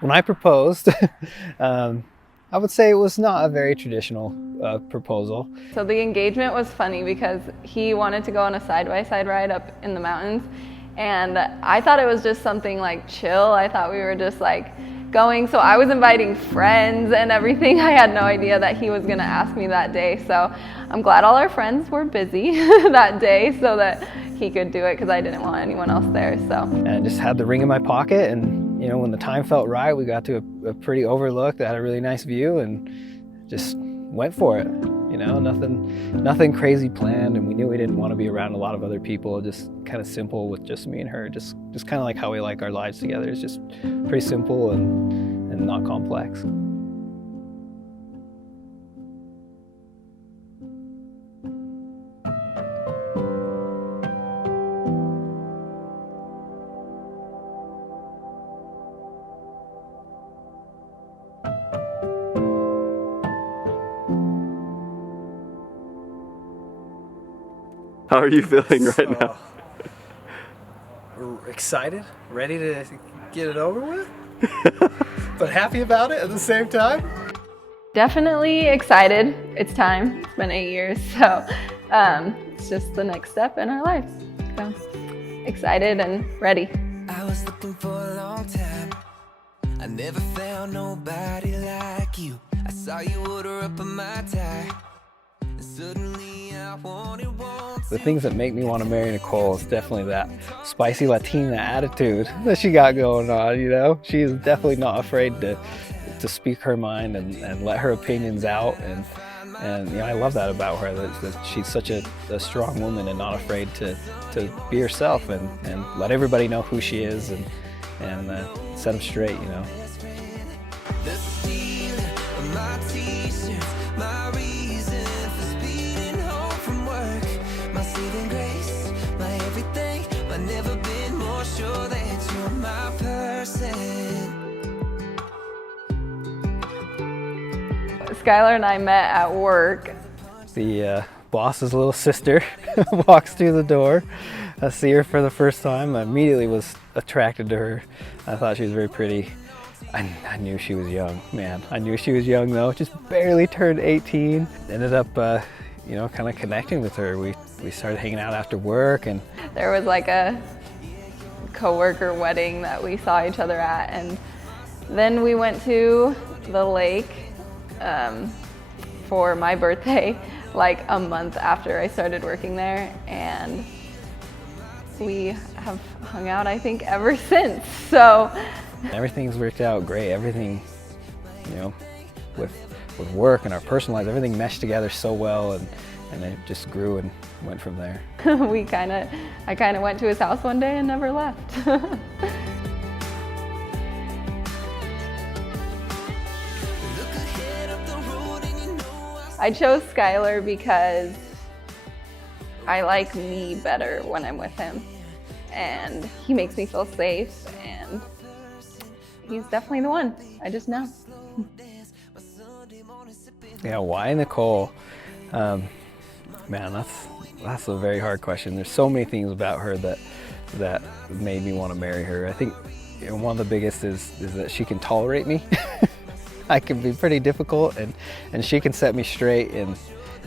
When I proposed, I would say it was not a very traditional proposal. So the engagement was funny because he wanted to go on a side-by-side ride up in the mountains, and I thought it was just something like chill. I thought we were just like going, so I was inviting friends and everything. I had no idea that he was gonna ask me that day, so I'm glad all our friends were busy that day so that he could do it, because I didn't want anyone else there. So, and just had the ring in my pocket, and when the time felt right, we got to a pretty overlook that had a really nice view, and just went for it. Nothing crazy planned, and we knew we didn't want to be around a lot of other people. Just kind of simple with just me and her. Just kind of like how we like our lives together. It's just pretty simple and not complex. How are you feeling right now? Excited, ready to get it over with, but happy about it at the same time. definitely excited. It's time. It's been 8 years, so it's just the next step in our lives. So excited and ready. I was looking for a long time. I never found nobody like you. I saw you order up in my tie. And suddenly I wanted one. The things that make me want to marry Nicole is definitely that spicy Latina attitude that she got going on. She is definitely not afraid to speak her mind and let her opinions out, and I love that about her, that she's such a strong woman and not afraid to be herself and let everybody know who she is and set them straight. The stealing of my t-shirts, my reason for speeding home from work, my saving grace, my everything. I've never been more sure that you're my person. Skyler and I met at work. The boss's little sister walks through the door. I see her for the first time. I immediately was attracted to her. I thought she was very pretty. I knew she was young, man. I knew she was young though, just barely turned 18. Ended up, kind of connecting with her. We started hanging out after work, and There was like a coworker wedding that we saw each other at, and then we went to the lake for my birthday, like a month after I started working there, and we have hung out, I think, ever since. So everything's worked out great. Everything, with work and our personal lives, everything meshed together so well, and it just grew and went from there. I kind of went to his house one day and never left. I chose Skyler because I like me better when I'm with him, and he makes me feel safe, and he's definitely the one. I just know. Yeah, why Nicole? Man, that's a very hard question. There's so many things about her that made me want to marry her. I think one of the biggest is that she can tolerate me. I can be pretty difficult, and she can set me straight in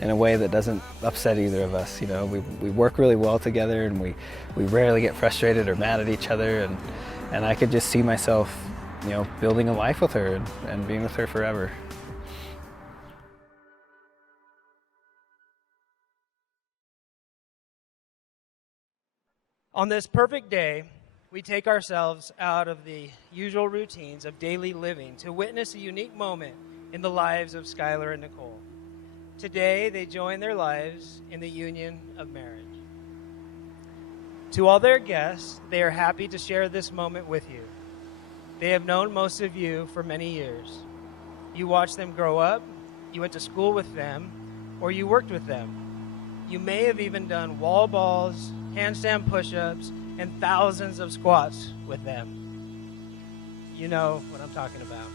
a way that doesn't upset either of us. We work really well together, and we rarely get frustrated or mad at each other, and I could just see myself, building a life with her and being with her forever. On this perfect day, we take ourselves out of the usual routines of daily living to witness a unique moment in the lives of Skyler and Nicole. Today, they join their lives in the union of marriage. To all their guests, they are happy to share this moment with you. They have known most of you for many years. You watched them grow up, you went to school with them, or you worked with them. You may have even done wall balls, handstand push-ups, and thousands of squats with them. You know what I'm talking about.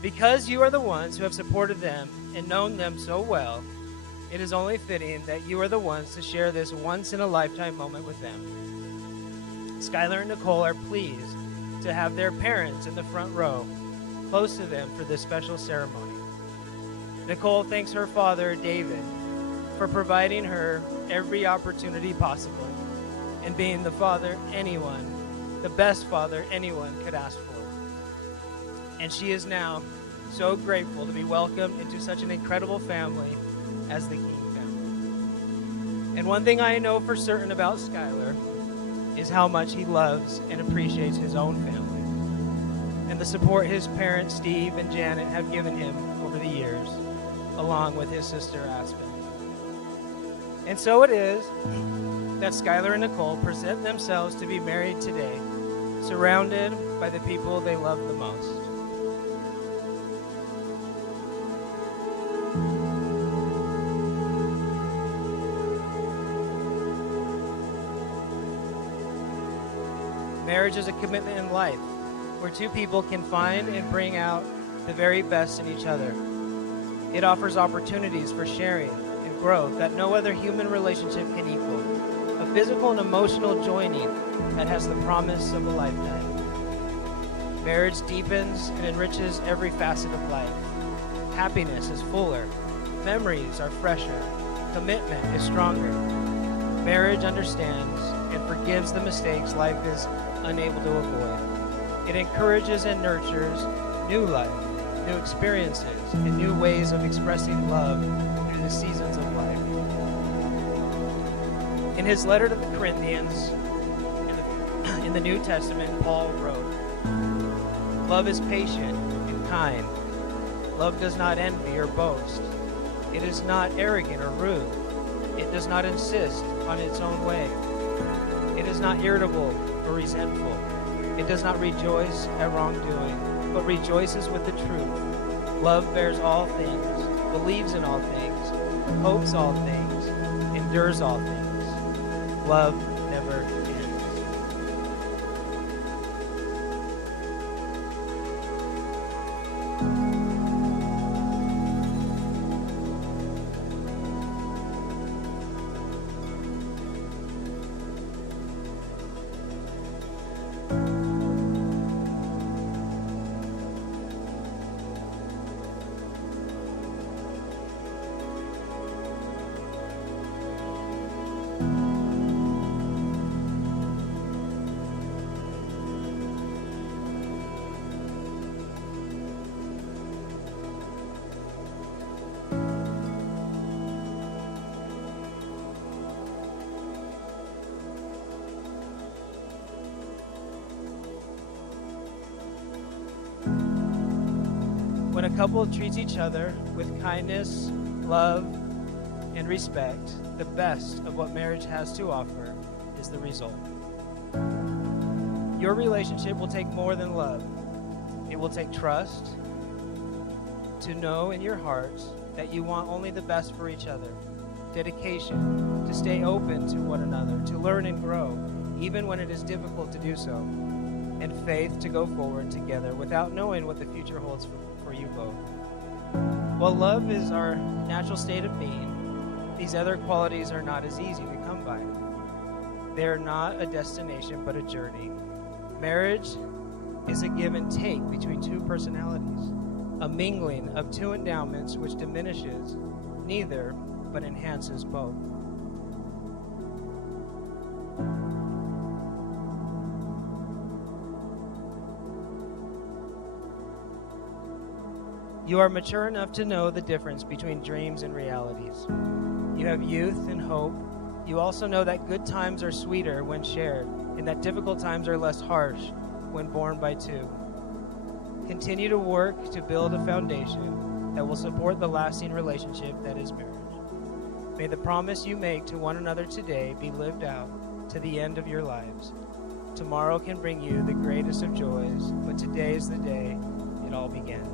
Because you are the ones who have supported them and known them so well, it is only fitting that you are the ones to share this once-in-a-lifetime moment with them. Skyler and Nicole are pleased to have their parents in the front row, close to them for this special ceremony. Nicole thanks her father, David, for providing her every opportunity possible and being the best father anyone could ask for. And she is now so grateful to be welcomed into such an incredible family as the King family. And one thing I know for certain about Skyler is how much he loves and appreciates his own family and the support his parents, Steve and Janet, have given him over the years, along with his sister, Aspen. And so it is that Skyler and Nicole present themselves to be married today, surrounded by the people they love the most. Marriage is a commitment in life where two people can find and bring out the very best in each other. It offers opportunities for sharing and growth that no other human relationship can equal. A physical and emotional joining that has the promise of a lifetime. Marriage deepens and enriches every facet of life. Happiness is fuller. Memories are fresher. Commitment is stronger. Marriage understands and forgives the mistakes life is unable to avoid. It encourages and nurtures new life, new experiences, and new ways of expressing love through the seasons of life. In his letter to the Corinthians in the New Testament, Paul wrote, "Love is patient and kind. Love does not envy or boast. It is not arrogant or rude. It does not insist on its own way. It is not irritable or resentful. It does not rejoice at wrongdoing, but rejoices with the truth. Love bears all things, believes in all things, hopes all things, endures all things. Love never ends." When a couple treats each other with kindness, love, and respect, the best of what marriage has to offer is the result. Your relationship will take more than love. It will take trust to know in your heart that you want only the best for each other, dedication to stay open to one another, to learn and grow, even when it is difficult to do so, and faith to go forward together without knowing what the future holds for you both. While love is our natural state of being, these other qualities are not as easy to come by. They are not a destination, but a journey. Marriage is a give and take between two personalities, a mingling of two endowments which diminishes neither, but enhances both. You are mature enough to know the difference between dreams and realities. You have youth and hope. You also know that good times are sweeter when shared, and that difficult times are less harsh when borne by two. Continue to work to build a foundation that will support the lasting relationship that is marriage. May the promise you make to one another today be lived out to the end of your lives. Tomorrow can bring you the greatest of joys, but today is the day it all begins.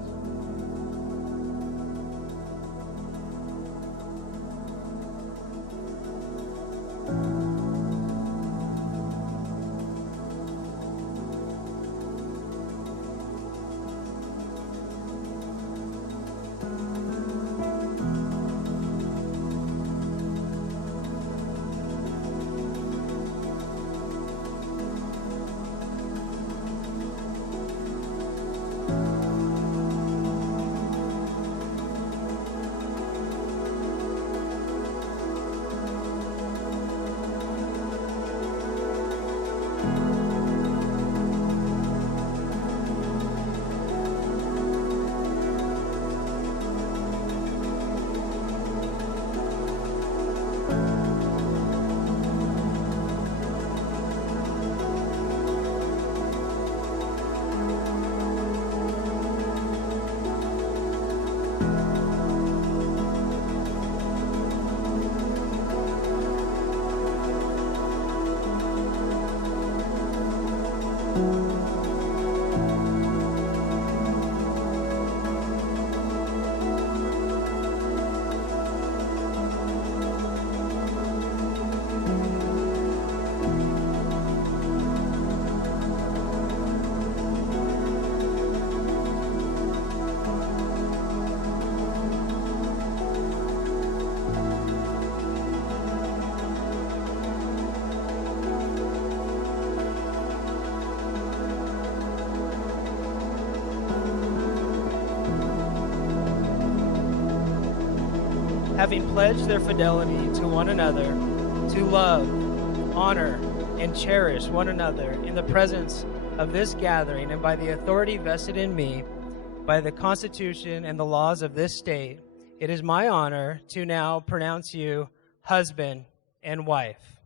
having pledged their fidelity to one another, to love, honor, and cherish one another in the presence of this gathering and by the authority vested in me by the Constitution and the laws of this state, it is my honor to now pronounce you husband and wife.